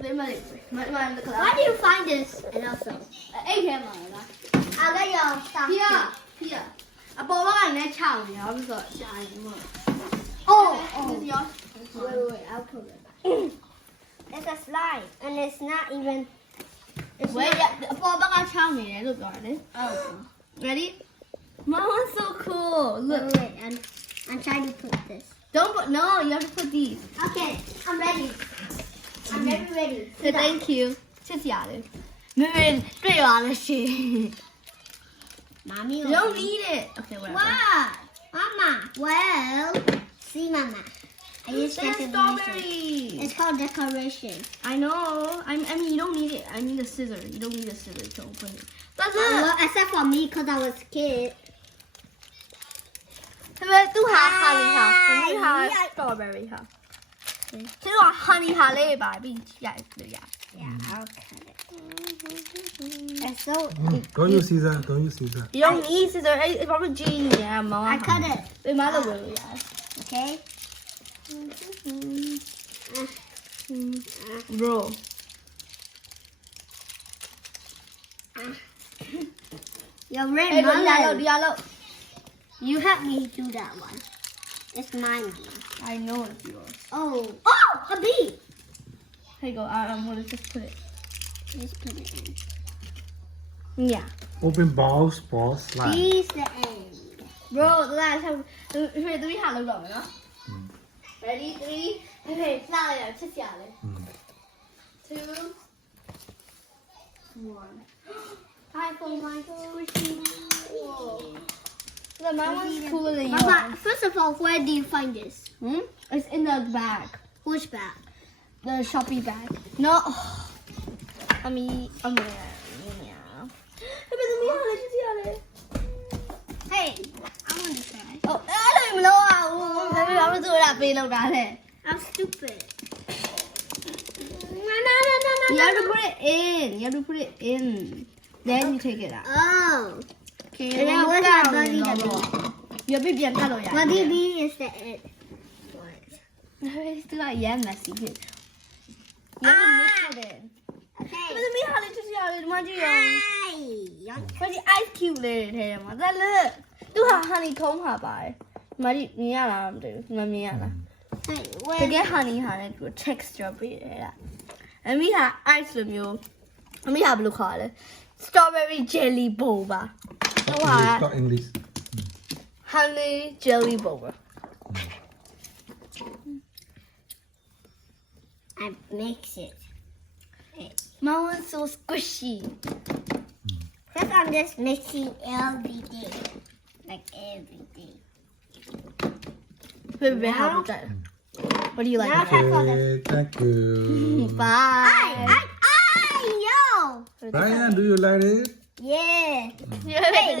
Why do you find this? And also, I'll get your stuff. Here. A ball and a chow. Oh, This is yours. wait, I'll put it. It's a slide, and it's not even. It's Wait, not, a ball and a chow. Look at it. oh. Ready? Mom, one's so cool. Look. Wait, I'm trying to put this. Don't put, no, you have to put these. Okay, I'm ready. I'm ready. So thank you. 谢谢啊，妹妹对完了是。 Mommy, You don't need it. Okay, whatever. What? Mama. Well, see, Mama. I use There's decoration. strawberries. It's called decoration. I know. I mean, you don't need it. I need a scissor. You don't need a scissor to open it. That's Well, it. except for me, because I was a kid. 係咪都下 honey 下，總之下 strawberry 下。即係話 honey 下呢擺邊呀嚟呀？ Yeah, I'll cut it. It's so. Don't use scissor. Don't use scissor. You don't need scissor. It's probably genius. Yeah, Mama. I cut it. 你買到會呀？ Okay. Bro. Your red Hey, melon. yellow. You help me do that one. It's mine. I know it's yours. Oh, a bee. Here you go. I'm gonna just put it. Let's put it in. Yeah. Open balls slide. These the end. Bro, the last time we had a rubber, no? Ready? 3. Okay, 下来了，吃下来。2, 1. Hi, for my squishy. Whoa. The my one's cooler than yours. Mama, first of all, where do you find this? It's in the bag. Which bag? The Shopee bag. No. I mean, yeah. Hey, I want to try. Oh, I don't even know how. I'm doing that for you, I'm stupid. You have to put it in. You have to put it in. Then you take it out. Oh. Okay, And then then what's down, that buddy you the know. bee? Your baby and color, yeah. Buddy bee is the end. It's still like yeah, messy. You have to mix it in. Okay. มันจะมีอะไรทุกอย่างเลยมาจียอง Hi. มันจะ ice cube เลยထဲမှာဒါလည်းသူဟာ honey comb ဟာပါတယ်မကြီးမြင်ရလားမသိဘူးမမြင်ရလား Hey, တ where? ကယ် honey ဟာလည်းသူ texture ပေးတယ်လားအမေဟာ ice လိုမျိုးအမေဟာဘယ်လိုခေါ်လဲ strawberry jelly bowl ပါဟိုဟာ Talk English. honey jelly bowl ပါ I mix it. My one's so squishy. Because I'm just mixing every day. Like every day. Baby, how about that? What do you like? Now time for the. Okay, thank you. Bye. Yo! Brian, do you like it? Yeah. Yeah.